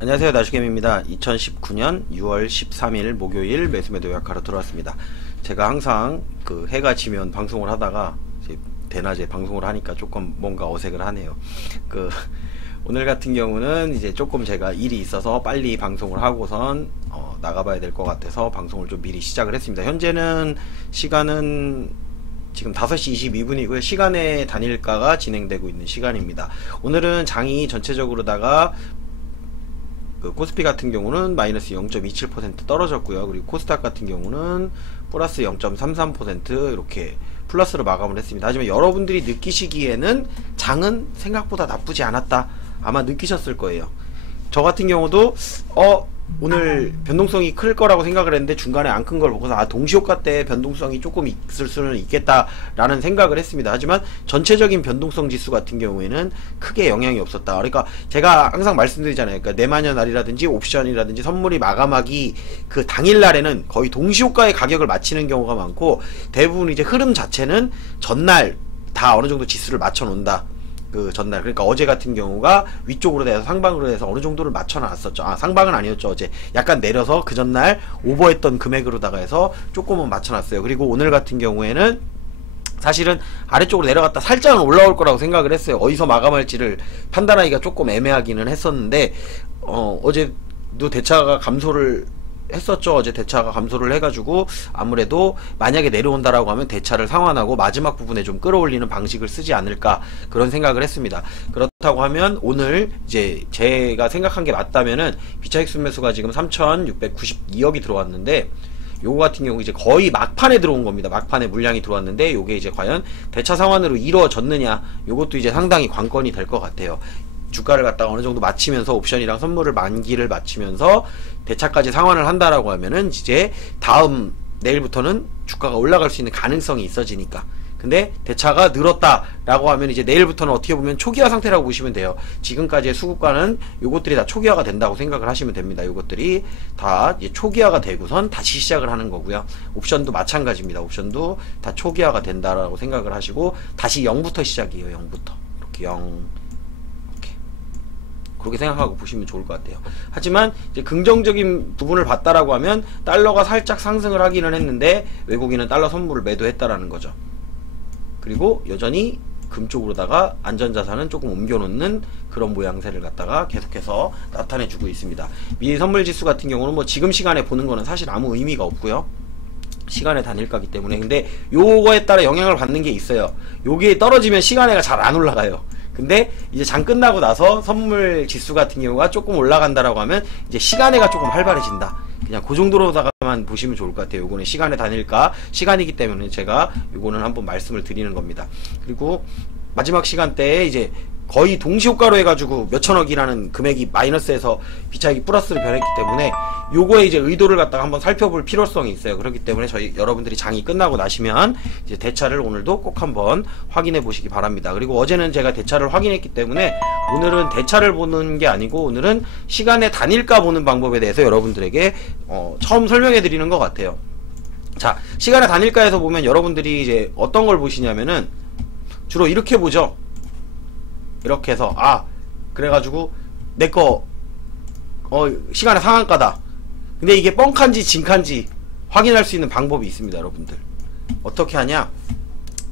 안녕하세요, 나주겜입니다. 2019년 6월 13일 목요일 매수매도 요약하러 들어왔습니다. 제가 항상 그 해가 지면 방송을 하다가 이제 대낮에 방송을 하니까 조금 뭔가 어색을 하네요. 오늘 같은 경우는 이제 조금 제가 일이 있어서 빨리 방송을 하고선 나가봐야 될 것 같아서 방송을 좀 미리 시작을 했습니다. 현재는 시간은 지금 5시 22분이고요. 시간의 단일가가 진행되고 있는 시간입니다. 오늘은 장이 전체적으로다가 코스피 같은 경우는 마이너스 0.27% 떨어졌고요. 그리고 코스닥 같은 경우는 플러스 0.33% 이렇게 플러스로 마감을 했습니다. 하지만 여러분들이 느끼시기에는 장은 생각보다 나쁘지 않았다, 아마 느끼셨을 거예요. 저 같은 경우도 오늘 변동성이 클 거라고 생각을 했는데 중간에 안 큰 걸 보고서 동시효과 때 변동성이 조금 있을 수는 있겠다라는 생각을 했습니다. 하지만 전체적인 변동성 지수 같은 경우에는 크게 영향이 없었다. 그러니까 제가 항상 말씀드리잖아요. 그러니까 내만여 날이라든지 옵션이라든지 선물이 마감하기 그 당일날에는 거의 동시효과의 가격을 맞추는 경우가 많고, 대부분 이제 흐름 자체는 전날 다 어느 정도 지수를 맞춰 놓는다. 그 전날, 그러니까 어제 같은 경우가 위쪽으로 돼서 상방으로 돼서 어느 정도를 맞춰 놨었죠. 상방은 아니었죠. 어제 약간 내려서 그 전날 오버했던 금액으로다가 해서 조금은 맞춰 놨어요. 그리고 오늘 같은 경우에는 사실은 아래쪽으로 내려갔다 살짝은 올라올 거라고 생각을 했어요. 어디서 마감할지를 판단하기가 조금 애매하기는 했었는데, 어제도 대차가 감소를 했었죠. 어제 대차가 감소를 해가지고 아무래도 만약에 내려온다라고 하면 대차를 상환하고 마지막 부분에 좀 끌어올리는 방식을 쓰지 않을까, 그런 생각을 했습니다. 그렇다고 하면 오늘 이제 제가 생각한 게 맞다면은 비차익 순매수가 지금 3,692억이 들어왔는데, 요거 같은 경우 이제 거의 막판에 들어온 겁니다. 막판에 물량이 들어왔는데 요게 이제 과연 대차 상환으로 이루어졌느냐, 요것도 이제 상당히 관건이 될 것 같아요. 주가를 갖다가 어느 정도 맞추면서 옵션이랑 선물을 만기를 맞추면서 대차까지 상환을 한다라고 하면은 이제 다음 내일부터는 주가가 올라갈 수 있는 가능성이 있어지니까. 근데 대차가 늘었다라고 하면 이제 내일부터는 어떻게 보면 초기화 상태라고 보시면 돼요. 지금까지의 수급과는 요것들이 다 초기화가 된다고 생각을 하시면 됩니다. 요것들이 다 이제 초기화가 되고선 다시 시작을 하는 거고요. 옵션도 마찬가지입니다. 옵션도 다 초기화가 된다라고 생각을 하시고 다시 0부터 시작이에요. 0부터 이렇게 0 그렇게 생각하고 보시면 좋을 것 같아요. 하지만 이제 긍정적인 부분을 봤다라고 하면 달러가 살짝 상승을 하기는 했는데 외국인은 달러 선물을 매도했다라는 거죠. 그리고 여전히 금 쪽으로다가 안전자산은 조금 옮겨놓는 그런 모양새를 갖다가 계속해서 나타내주고 있습니다. 미리 선물지수 같은 경우는 뭐 지금 시간에 보는 거는 사실 아무 의미가 없고요. 시간의 단일가기 때문에. 근데 요거에 따라 영향을 받는 게 있어요. 요게 떨어지면 시간에가 잘 안 올라가요. 근데 이제 장 끝나고 나서 선물 지수 같은 경우가 조금 올라간다라고 하면 이제 시간에가 조금 활발해진다. 그냥 그 정도로다가만 보시면 좋을 것 같아요. 요거는 시간의 단일가 시간이기 때문에 제가 요거는 한번 말씀을 드리는 겁니다. 그리고 마지막 시간대에 이제 거의 동시효과로 해가지고 몇천억이라는 금액이 마이너스에서 비차익이 플러스로 변했기 때문에 요거에 이제 의도를 갖다가 한번 살펴볼 필요성이 있어요. 그렇기 때문에 저희 여러분들이 장이 끝나고 나시면 이제 대차를 오늘도 꼭 한번 확인해 보시기 바랍니다. 그리고 어제는 제가 대차를 확인했기 때문에 오늘은 대차를 보는 게 아니고 오늘은 시간의 단일가 보는 방법에 대해서 여러분들에게 처음 설명해 드리는 것 같아요. 자, 시간의 단일가에서 보면 여러분들이 이제 어떤 걸 보시냐면은 주로 이렇게 보죠. 이렇게 해서 그래가지고 내거 시간의 상한가다. 근데 이게 뻥칸지 진칸지 확인할 수 있는 방법이 있습니다. 여러분들 어떻게 하냐.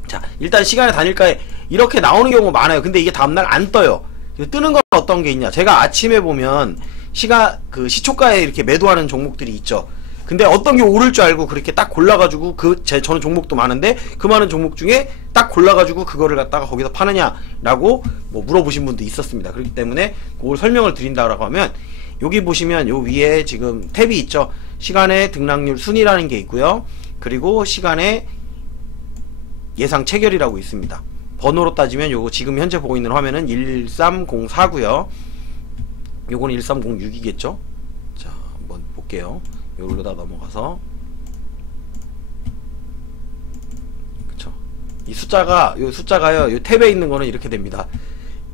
자, 일단 시간의 단일가에 이렇게 나오는 경우가 많아요. 근데 이게 다음날 안 떠요. 뜨는 건 어떤 게 있냐. 제가 아침에 보면 시초가에 이렇게 매도하는 종목들이 있죠. 근데 어떤 게 오를 줄 알고 그렇게 딱 골라가지고 저는 종목도 많은데 그 많은 종목 중에 딱 골라가지고 그거를 갖다가 거기서 파느냐라고 뭐 물어보신 분도 있었습니다. 그렇기 때문에 그걸 설명을 드린다고 하면 여기 보시면 요 위에 지금 탭이 있죠. 시간의 등락률 순위라는 게 있고요. 그리고 시간의 예상 체결이라고 있습니다. 번호로 따지면 요거 지금 현재 보고 있는 화면은 1304고요. 요거는 1306이겠죠. 자, 한번 볼게요. 요걸로다 넘어가서 그쵸. 요 숫자가요 요 탭에 있는 거는 이렇게 됩니다.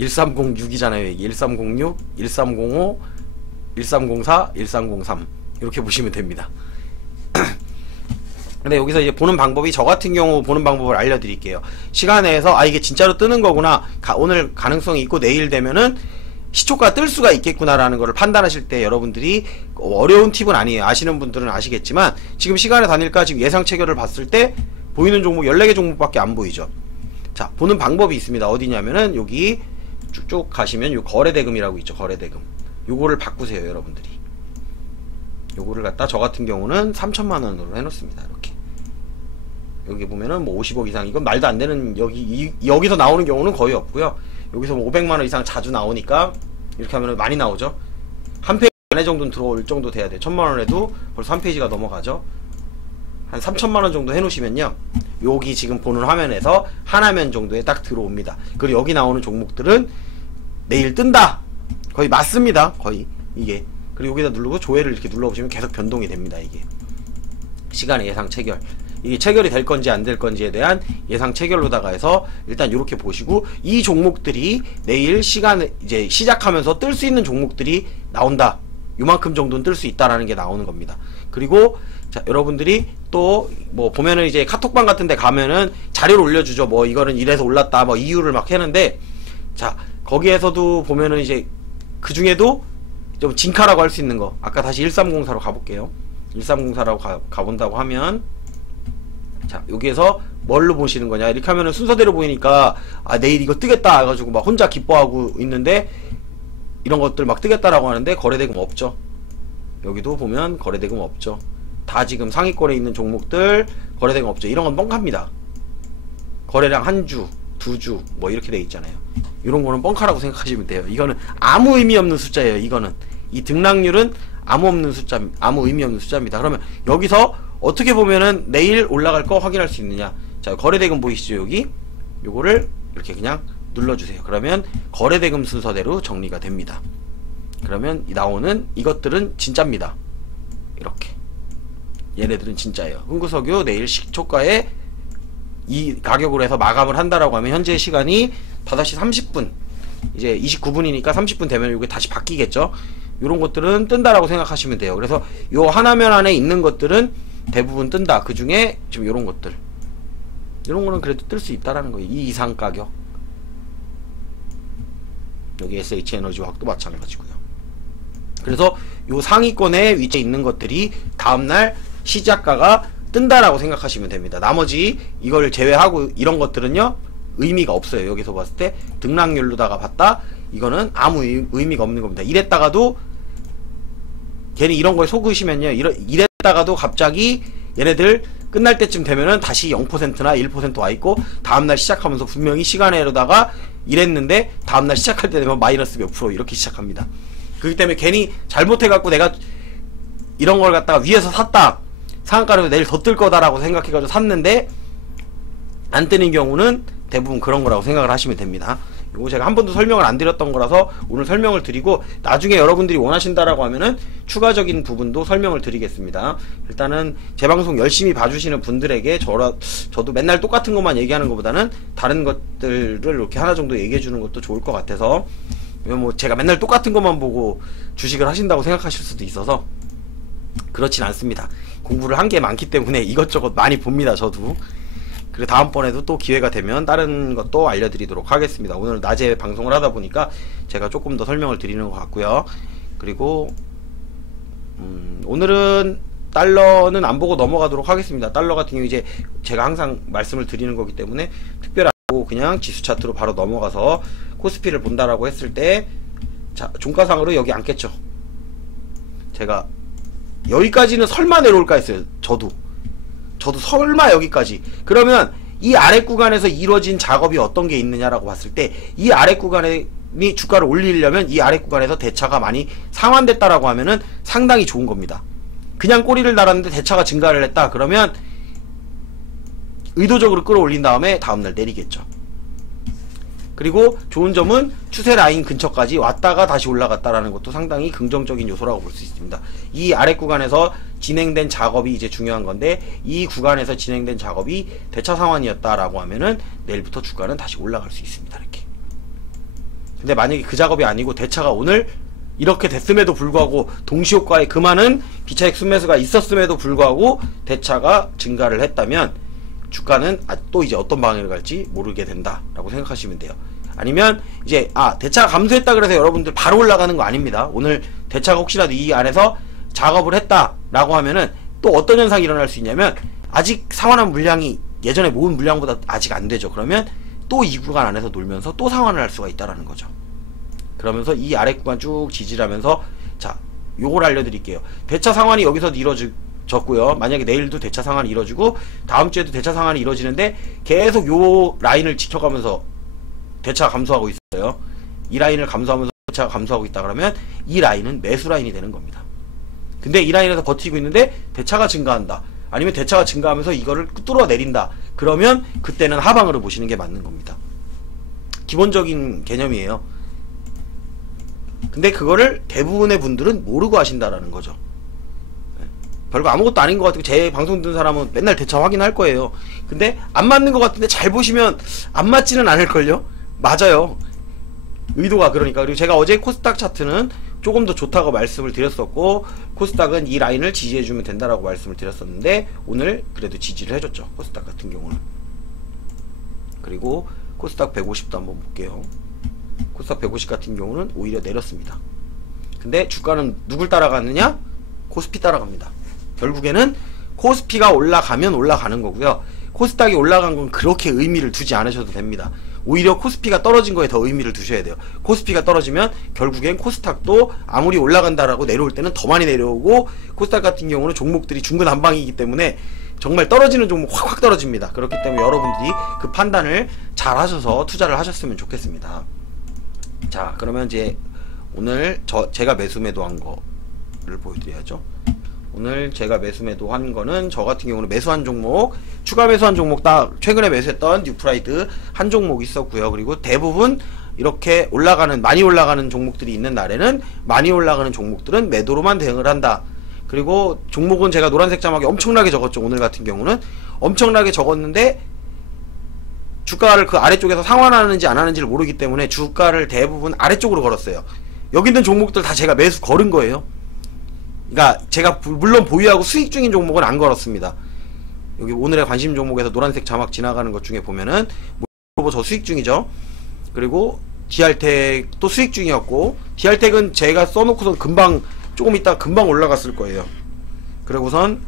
1306이잖아요. 1306, 1305, 1304, 1303 이렇게 보시면 됩니다. 근데 여기서 이제 보는 방법이, 저 같은 경우 보는 방법을 알려드릴게요. 시간 내에서 이게 진짜로 뜨는 거구나, 오늘 가능성이 있고 내일 되면은 시초가 뜰 수가 있겠구나라는 것을 판단하실 때 여러분들이 어려운 팁은 아니에요. 아시는 분들은 아시겠지만 지금 시간의 단일가 지금 예상 체결을 봤을 때 보이는 종목 14개 종목밖에 안 보이죠. 자, 보는 방법이 있습니다. 어디냐면은 여기 쭉쭉 가시면 요 거래대금이라고 있죠. 거래대금. 요거를 바꾸세요, 여러분들이. 요거를 갖다 저 같은 경우는 3천만 원으로 해놓습니다. 이렇게. 여기 보면은 뭐 50억 이상, 이건 말도 안 되는, 여기서 나오는 경우는 거의 없고요. 여기서 뭐 500만 원 이상 자주 나오니까 이렇게 하면은 많이 나오죠. 한 페이지 안에 정도는 들어올 정도 돼야 돼요. 1000만 원에도 벌써 한 페이지가 넘어가죠. 한 3천만 원 정도 해놓으시면요, 여기 지금 보는 화면에서 한 화면 정도에 딱 들어옵니다. 그리고 여기 나오는 종목들은 내일 뜬다, 거의 맞습니다. 거의 이게. 그리고 여기다 누르고 조회를 이렇게 눌러보시면 계속 변동이 됩니다. 이게 시간의 예상 체결, 이게 체결이 될 건지 안 될 건지에 대한 예상 체결로다가 해서 일단 이렇게 보시고, 이 종목들이 내일 시간에 이제 시작하면서 뜰 수 있는 종목들이 나온다, 요만큼 정도는 뜰 수 있다라는 게 나오는 겁니다. 그리고 자, 여러분들이 또 뭐 보면은 이제 카톡방 같은 데 가면은 자료를 올려주죠. 뭐 이거는 이래서 올랐다, 뭐 이유를 막 하는데, 자, 거기에서도 보면은 이제 그 중에도 좀 진카라고 할 수 있는 거, 아까 다시 1304로 가볼게요. 1304라고 가본다고 하면, 자, 여기에서 뭘로 보시는 거냐, 이렇게 하면은 순서대로 보이니까 아, 내일 이거 뜨겠다 해가지고 막 혼자 기뻐하고 있는데, 이런 것들 막 뜨겠다라고 하는데 거래대금 없죠. 여기도 보면 거래대금 없죠. 다 지금 상위권에 있는 종목들 거래대금 없죠. 이런 건 뻥카입니다. 거래량 한 주, 두 주 뭐 이렇게 돼 있잖아요. 이런 거는 뻥카라고 생각하시면 돼요. 이거는 아무 의미 없는 숫자예요. 이거는, 이 등락률은 아무 의미 없는 숫자입니다. 그러면 여기서 어떻게 보면은 내일 올라갈 거 확인할 수 있느냐. 자, 거래대금 보이시죠? 여기 요거를 이렇게 그냥 눌러주세요. 그러면 거래대금 순서대로 정리가 됩니다. 그러면 나오는 이것들은 진짜입니다. 이렇게 얘네들은 진짜예요. 흥구석유 내일 시초가에 이 가격으로 해서 마감을 한다라고 하면 현재 시간이 5시 30분, 이제 29분이니까 30분 되면 이게 다시 바뀌겠죠. 요런 것들은 뜬다라고 생각하시면 돼요. 그래서 요 하나면 안에 있는 것들은 대부분 뜬다. 그 중에 지금 요런 것들, 이런 거는 그래도 뜰 수 있다라는 거예요. 이 이상 가격. 여기 SH에너지화학도 마찬가지고요. 그래서 요 상위권에 위치해 있는 것들이 다음날 시작가가 뜬다라고 생각하시면 됩니다. 나머지 이걸 제외하고 이런 것들은요, 의미가 없어요. 여기서 봤을 때 등락률로다가 봤다, 이거는 아무 의미가 없는 겁니다. 이랬다가도 괜히 이런 거에 속으시면요, 이랬다가도 갑자기 얘네들 끝날 때쯤 되면은 다시 0%나 1% 와있고, 다음날 시작하면서 분명히 시간에로다가 이랬는데 다음날 시작할 때 되면 마이너스 몇 프로 이렇게 시작합니다. 그렇기 때문에 괜히 잘못해갖고 내가 이런 걸 갖다가 위에서 샀다, 상한가로 내일 더 뜰 거다라고 생각해가지고 샀는데 안 뜨는 경우는 대부분 그런 거라고 생각을 하시면 됩니다. 이거 제가 한 번도 설명을 안 드렸던 거라서 오늘 설명을 드리고, 나중에 여러분들이 원하신다라고 하면은 추가적인 부분도 설명을 드리겠습니다. 일단은 제 방송 열심히 봐주시는 분들에게 저도 맨날 똑같은 것만 얘기하는 것보다는 다른 것들을 이렇게 하나 정도 얘기해 주는 것도 좋을 것 같아서, 뭐 제가 맨날 똑같은 것만 보고 주식을 하신다고 생각하실 수도 있어서 그렇진 않습니다. 공부를 한 게 많기 때문에 이것저것 많이 봅니다, 저도. 그리고 다음번에도 또 기회가 되면 다른 것도 알려드리도록 하겠습니다. 오늘 낮에 방송을 하다 보니까 제가 조금 더 설명을 드리는 것 같고요. 그리고 오늘은 달러는 안 보고 넘어가도록 하겠습니다. 달러 같은 경우 이제 제가 항상 말씀을 드리는 거기 때문에 특별히 그냥 지수 차트로 바로 넘어가서 코스피를 본다라고 했을 때, 자, 종가상으로 여기 앉겠죠. 제가 여기까지는 설마 내려올까 했어요. 저도 설마 여기까지. 그러면 이 아래 구간에서 이루어진 작업이 어떤 게 있느냐라고 봤을 때, 이 아래 구간에 주가를 올리려면 이 아래 구간에서 대차가 많이 상환됐다라고 하면은 상당히 좋은 겁니다. 그냥 꼬리를 달았는데 대차가 증가를 했다 그러면 의도적으로 끌어올린 다음에 다음날 내리겠죠. 그리고 좋은 점은 추세 라인 근처까지 왔다가 다시 올라갔다라는 것도 상당히 긍정적인 요소라고 볼 수 있습니다. 이 아래 구간에서 진행된 작업이 이제 중요한 건데, 이 구간에서 진행된 작업이 대차 상환이었다라고 하면은 내일부터 주가는 다시 올라갈 수 있습니다. 이렇게. 근데 만약에 그 작업이 아니고 대차가 오늘 이렇게 됐음에도 불구하고 동시효과에 그 많은 기차액 순매수가 있었음에도 불구하고 대차가 증가를 했다면 주가는 또 이제 어떤 방향을 갈지 모르게 된다라고 생각하시면 돼요. 아니면 이제 대차가 감소했다 그래서 여러분들 바로 올라가는 거 아닙니다. 오늘 대차가 혹시라도 이 안에서 작업을 했다라고 하면은 또 어떤 현상이 일어날 수 있냐면 아직 상환한 물량이 예전에 모은 물량보다 아직 안 되죠. 그러면 또 이 구간 안에서 놀면서 또 상환을 할 수가 있다라는 거죠. 그러면서 이 아래 구간 쭉 지지하면서 자, 요걸 알려드릴게요. 대차 상환이 여기서 이루어졌고요. 만약에 내일도 대차 상환이 이루어지고 다음 주에도 대차 상환이 이루어지는데 계속 요 라인을 지켜가면서 대차가 감소하고 있어요. 이 라인을 감소하면서 대차가 감소하고 있다 그러면 이 라인은 매수 라인이 되는 겁니다. 근데 이 라인에서 버티고 있는데 대차가 증가한다. 아니면 대차가 증가하면서 이거를 뚫어 내린다. 그러면 그때는 하방으로 보시는 게 맞는 겁니다. 기본적인 개념이에요. 근데 그거를 대부분의 분들은 모르고 하신다라는 거죠. 별거 아무것도 아닌 것 같고 제 방송 듣는 사람은 맨날 대차 확인할 거예요. 근데 안 맞는 것 같은데 잘 보시면 안 맞지는 않을걸요? 맞아요. 의도가 그러니까. 그리고 제가 어제 코스닥 차트는 조금 더 좋다고 말씀을 드렸었고 코스닥은 이 라인을 지지해주면 된다라고 말씀을 드렸었는데 오늘 그래도 지지를 해줬죠. 코스닥 같은 경우는. 그리고 코스닥 150도 한번 볼게요. 코스닥 150 같은 경우는 오히려 내렸습니다. 근데 주가는 누굴 따라갔느냐? 코스피 따라갑니다. 결국에는 코스피가 올라가면 올라가는 거고요. 코스닥이 올라간 건 그렇게 의미를 두지 않으셔도 됩니다. 오히려 코스피가 떨어진 거에 더 의미를 두셔야 돼요. 코스피가 떨어지면 결국엔 코스닥도 아무리 올라간다라고 내려올 때는 더 많이 내려오고 코스닥 같은 경우는 종목들이 중구난방이기 때문에 정말 떨어지는 종목 확확 떨어집니다. 그렇기 때문에 여러분들이 그 판단을 잘 하셔서 투자를 하셨으면 좋겠습니다. 자, 그러면 이제 오늘 제가 매수 매도한 거를 보여드려야죠. 오늘 제가 매수 매도한 거는 저 같은 경우는 매수한 종목, 추가 매수한 종목 딱 최근에 매수했던 뉴프라이드 한 종목 있었고요. 그리고 대부분 이렇게 올라가는 많이 올라가는 종목들이 있는 날에는 많이 올라가는 종목들은 매도로만 대응을 한다. 그리고 종목은 제가 노란색 자막에 엄청나게 적었죠. 오늘 같은 경우는 엄청나게 적었는데 주가를 그 아래쪽에서 상환하는지 안 하는지를 모르기 때문에 주가를 대부분 아래쪽으로 걸었어요. 여기 있는 종목들 다 제가 매수 걸은 거예요. 그러니까 제가 물론 보유하고 수익 중인 종목은 안 걸었습니다. 여기 오늘의 관심 종목에서 노란색 자막 지나가는 것 중에 보면은 저 수익 중이죠. 그리고 DR텍도 수익 중이었고 DR텍은 제가 써놓고선 금방 조금 있다 금방 올라갔을 거예요. 그리고선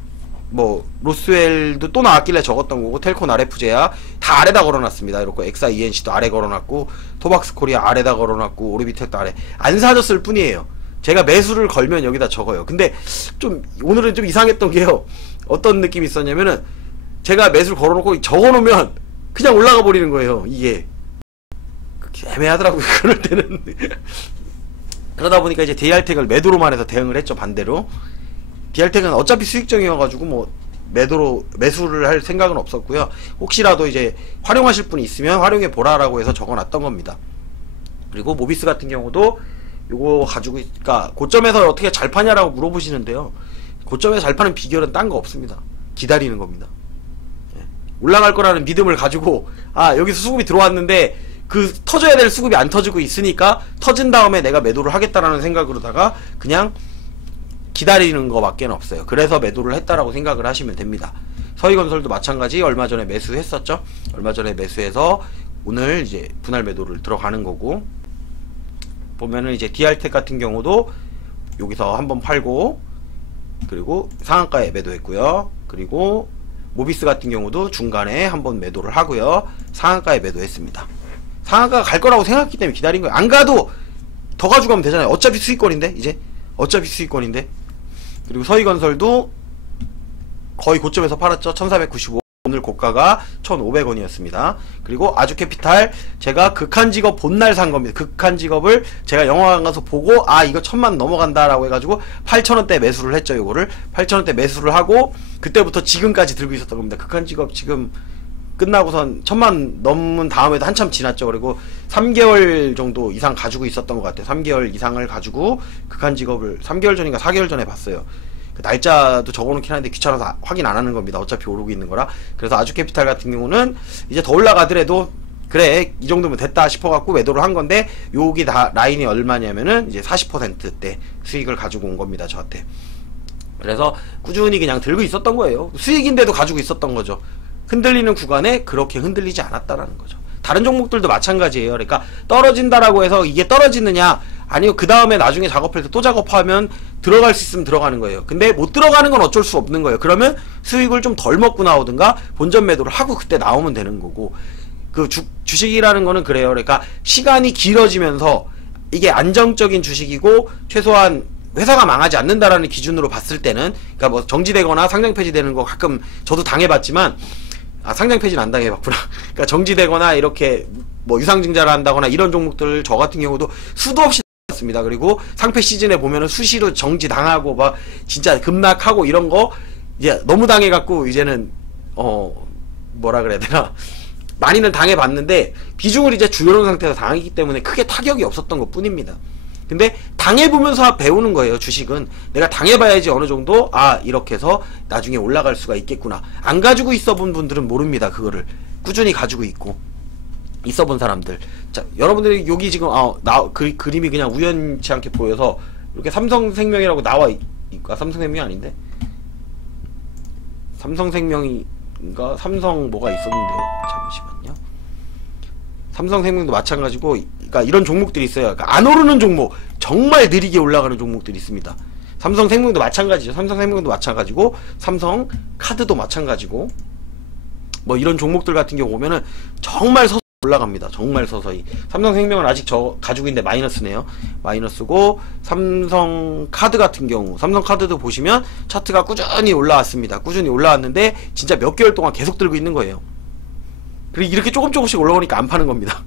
뭐 로스웰도 또 나왔길래 적었던 거고 텔콘 RF제야 다 아래다 걸어놨습니다. 이렇게 엑사ENC도 아래 걸어놨고 토박스코리아 아래다 걸어놨고 오르비텍도 아래 안 사줬을 뿐이에요. 제가 매수를 걸면 여기다 적어요. 근데 좀 오늘은 좀 이상했던 게요. 어떤 느낌이 있었냐면은 제가 매수를 걸어놓고 적어놓으면 그냥 올라가 버리는 거예요. 이게 애매하더라고요. 그럴 때는. 그러다 보니까 이제 DR텍을 매도로만 해서 대응을 했죠. 반대로 DR텍은 어차피 수익적이어가지고 뭐 매수를 할 생각은 없었고요. 혹시라도 이제 활용하실 분이 있으면 활용해 보라라고 해서 적어놨던 겁니다. 그리고 모비스 같은 경우도 요거 가지고 그러니까 고점에서 어떻게 잘 파냐라고 물어보시는데요. 고점에서 잘 파는 비결은 딴 거 없습니다. 기다리는 겁니다. 올라갈 거라는 믿음을 가지고 여기서 수급이 들어왔는데 그 터져야 될 수급이 안 터지고 있으니까 터진 다음에 내가 매도를 하겠다라는 생각으로다가 그냥 기다리는 거밖에 없어요. 그래서 매도를 했다라고 생각을 하시면 됩니다. 서희건설도 마찬가지 얼마 전에 매수했었죠. 얼마 전에 매수해서 오늘 이제 분할 매도를 들어가는 거고 보면은 이제 DR텍 같은 경우도 여기서 한번 팔고 그리고 상한가에 매도했고요. 그리고 모비스 같은 경우도 중간에 한번 매도를 하고요. 상한가에 매도했습니다. 상한가가 갈 거라고 생각했기 때문에 기다린 거예요. 안 가도 더 가져가면 되잖아요. 어차피 수익권인데 이제 어차피 수익권인데. 그리고 서희건설도 거의 고점에서 팔았죠. 1495. 오늘 고가가 1,500원이었습니다. 그리고 아주캐피탈 제가 극한직업 본날 산 겁니다. 극한직업을 제가 영화관 가서 보고 이거 1000만 넘어간다 라고 해가지고 8,000원대 매수를 했죠. 요거를 8,000원대 매수를 하고 그때부터 지금까지 들고 있었던 겁니다. 극한직업 지금 끝나고선 1000만 넘은 다음에도 한참 지났죠. 그리고 3개월 정도 이상 가지고 있었던 것 같아요. 3개월 이상을 가지고 극한직업을 3개월 전인가 4개월 전에 봤어요. 그 날짜도 적어놓긴 하는데 귀찮아서 확인 안 하는 겁니다. 어차피 오르고 있는 거라. 그래서 아주캐피탈 같은 경우는 이제 더 올라가더라도 그래 이 정도면 됐다 싶어갖고 매도를 한 건데 여기 다 라인이 얼마냐면은 이제 40%대 수익을 가지고 온 겁니다. 저한테. 그래서 꾸준히 그냥 들고 있었던 거예요. 수익인데도 가지고 있었던 거죠. 흔들리는 구간에 그렇게 흔들리지 않았다라는 거죠. 다른 종목들도 마찬가지예요. 그러니까 떨어진다라고 해서 이게 떨어지느냐, 아니요, 그 다음에 나중에 작업할 때 또 작업하면 들어갈 수 있으면 들어가는 거예요. 근데 못 들어가는 건 어쩔 수 없는 거예요. 그러면 수익을 좀 덜 먹고 나오든가 본전 매도를 하고 그때 나오면 되는 거고, 그 주식이라는 거는 그래요. 그러니까 시간이 길어지면서 이게 안정적인 주식이고 최소한 회사가 망하지 않는다라는 기준으로 봤을 때는, 그러니까 뭐 정지되거나 상장 폐지되는 거 가끔 저도 당해봤지만, 상장 폐지는 안 당해봤구나. 그러니까 정지되거나 이렇게 뭐 유상증자를 한다거나 이런 종목들 저 같은 경우도 수도 없이 습니다. 그리고 상패 시즌에 보면은 수시로 정지 당하고 막 진짜 급락하고 이런 거 이제 너무 당해갖고 이제는 뭐라 그래야 되나, 많이는 당해봤는데 비중을 이제 줄여놓은 상태에서 당하기 때문에 크게 타격이 없었던 것 뿐입니다. 근데 당해보면서 배우는 거예요. 주식은 내가 당해봐야지 어느 정도 이렇게 해서 나중에 올라갈 수가 있겠구나. 안 가지고 있어본 분들은 모릅니다. 그거를 꾸준히 가지고 있어본 사람들. 자, 여러분들이 여기 지금 그림이 그냥 우연치 않게 보여서 이렇게 삼성생명이라고 나와 있고, 삼성생명이 아닌데, 삼성생명인가 삼성 뭐가 있었는데요. 잠시만요. 삼성생명도 마찬가지고, 그러니까 이런 종목들이 있어요. 그러니까 안 오르는 종목, 정말 느리게 올라가는 종목들이 있습니다. 삼성생명도 마찬가지죠. 삼성생명도 마찬가지고, 삼성카드도 마찬가지고, 뭐 이런 종목들 같은 경우 보면은 정말 올라갑니다. 정말 서서히. 삼성생명은 아직 저 가지고 있는데 마이너스네요. 마이너스고, 삼성카드 같은 경우, 삼성카드도 보시면 차트가 꾸준히 올라왔습니다. 꾸준히 올라왔는데 진짜 몇 개월 동안 계속 들고 있는 거예요. 그리고 이렇게 조금씩 올라오니까 안 파는 겁니다.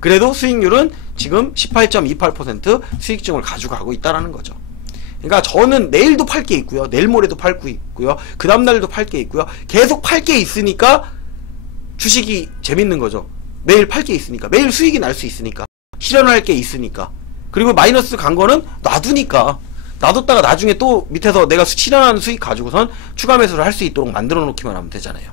그래도 수익률은 지금 18.28% 수익증을 가지고 가고 있다라는 거죠. 그러니까 저는 내일도 팔 게 있고요, 내일 모레도 팔고 있고요, 그 다음날도 팔 게 있고요, 계속 팔 게 있으니까 주식이 재밌는 거죠. 매일 팔 게 있으니까, 매일 수익이 날 수 있으니까, 실현할 게 있으니까. 그리고 마이너스 간 거는 놔두니까, 놔뒀다가 나중에 또 밑에서 내가 실현하는 수익 가지고선 추가 매수를 할 수 있도록 만들어 놓기만 하면 되잖아요.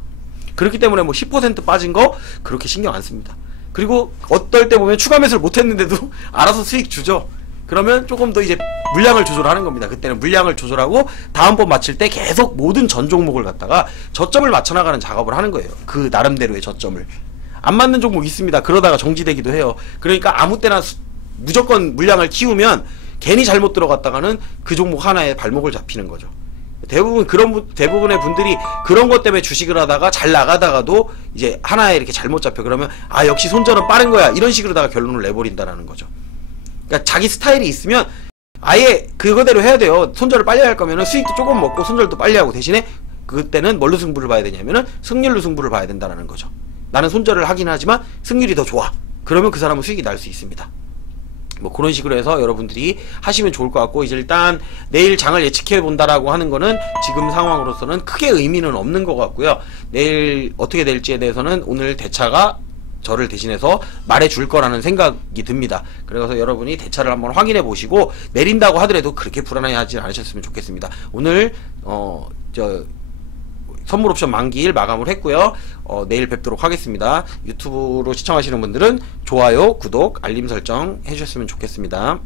그렇기 때문에 뭐 10% 빠진 거 그렇게 신경 안 씁니다. 그리고 어떨 때 보면 추가 매수를 못 했는데도 알아서 수익 주죠. 그러면 조금 더 이제 물량을 조절하는 겁니다. 그때는 물량을 조절하고 다음번 맞출 때 계속 모든 전 종목을 갖다가 저점을 맞춰 나가는 작업을 하는 거예요. 그 나름대로의 저점을. 안 맞는 종목 있습니다. 그러다가 정지되기도 해요. 그러니까 아무 때나 무조건 물량을 키우면 괜히 잘못 들어갔다가는 그 종목 하나에 발목을 잡히는 거죠. 대부분의 분들이 그런 것 때문에 주식을 하다가 잘 나가다가도 이제 하나에 이렇게 잘못 잡혀. 그러면 역시 손절은 빠른 거야, 이런 식으로다가 결론을 내버린다라는 거죠. 그러니까 자기 스타일이 있으면 아예 그거대로 해야 돼요. 손절을 빨리 할 거면은 수익도 조금 먹고 손절도 빨리 하고, 대신에 그때는 뭘로 승부를 봐야 되냐면은 승률로 승부를 봐야 된다라는 거죠. 나는 손절을 하긴 하지만 승률이 더 좋아. 그러면 그 사람은 수익이 날 수 있습니다. 뭐 그런 식으로 해서 여러분들이 하시면 좋을 것 같고, 이제 일단 내일 장을 예측해 본다라고 하는 거는 지금 상황으로서는 크게 의미는 없는 것 같고요. 내일 어떻게 될지에 대해서는 오늘 대차가 저를 대신해서 말해줄 거라는 생각이 듭니다. 그래서 여러분이 대차를 한번 확인해 보시고, 내린다고 하더라도 그렇게 불안해 하지 않으셨으면 좋겠습니다. 오늘 선물 옵션 만기일 마감을 했고요. 내일 뵙도록 하겠습니다. 유튜브로 시청하시는 분들은 좋아요, 구독, 알림 설정 해주셨으면 좋겠습니다.